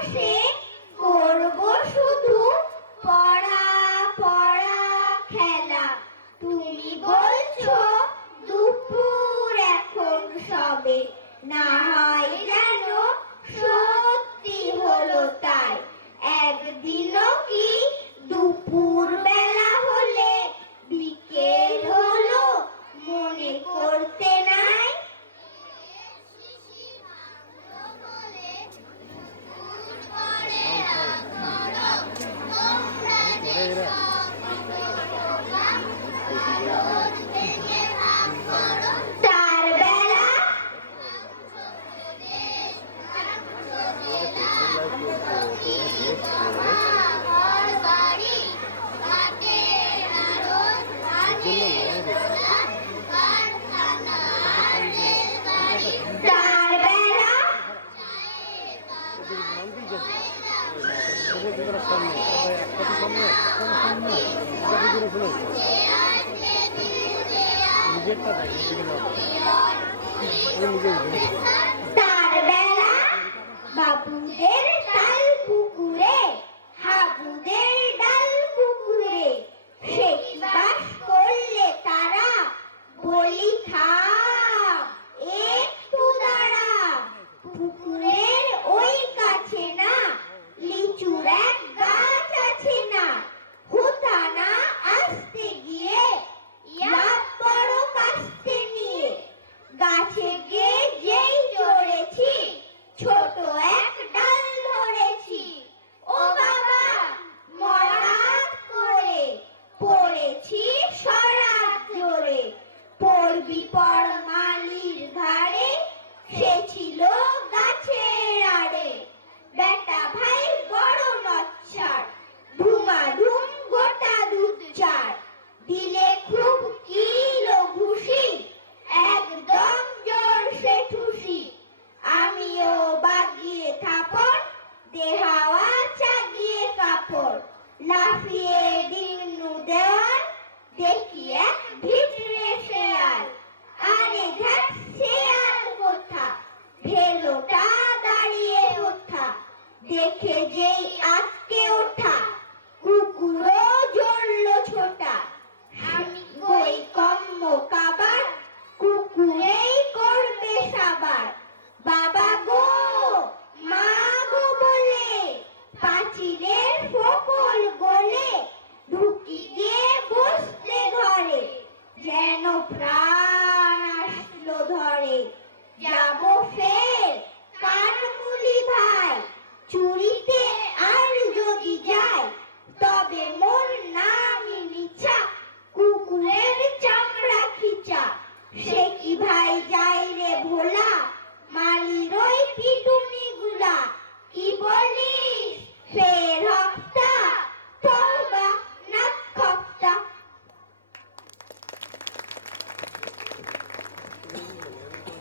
বসে করব শুধু পড়া পড়া খেলা। তুমি বলছো দুপুর এখন সবে, না হয় যেন সত্যি হলো তাই। একদিনও কি দুপুর বেলা হলে বিকেল হলো মনে করতে নাই? তার বেলা তার বেলা বাবুদের ডাল পুকুরে, হাবুদের ডাল পুকুরে, সে কি বাস করলে তারা? বলি থাম একটু দাঁড়া, পুকুরের ওই কাছে না লিচুর এক গাছ আছে না? হুতা না আসতে গিয়ে লাভ বড় কাস্তে নিয়ে, গাছে গিয়ে যেই চড়েছি ছোট এক ডাল ধরেছি। ও বাবা মরাত করে পড়েছি সরাত জোরে, পড়বি পর মালির ঘাড়ে, সে ছিল গাছের আড়ে। বেটা ভাই বড় নচ্ছার, ধুমাধুম গোটা দুধ-চার, দিলে খুব কিলো ঘুষি, একদম জোর সে ঠুসি। আমিও বাগিয়ে থাপড়, দেহাওয়া চাগিয়ে কাপড়, লাফিয়ে ডিঙনু দেওয়ার, দেখি এক ভিতরে শেয়াল। আরে ধ্যাৎ শেয়াল কোথা, ভেলোটা দাঁড়িয়ে ওঠা, দেখে যেই আজকে ওঠা, কুকুরও জড়লো ছোটা। আমি কই কম্ম কাবার, কুকুরেই করবে সাবার। বাবা গো মা গো বলে পাঁচিলের ফোকল গলে ঢুকি গিয়ে বসতে ঘরে, যেন প্রাণ আসলো ধরে। যাব ফের কানমুলি ভাই, চুরিতে আর যদি যায়, তবে মোর নামই মিছা, কুকুরের চামড়া খিচা। সে কি ভাই যাই রে ভোলা, মালির ওই পিটুনি গুলা, কি বলি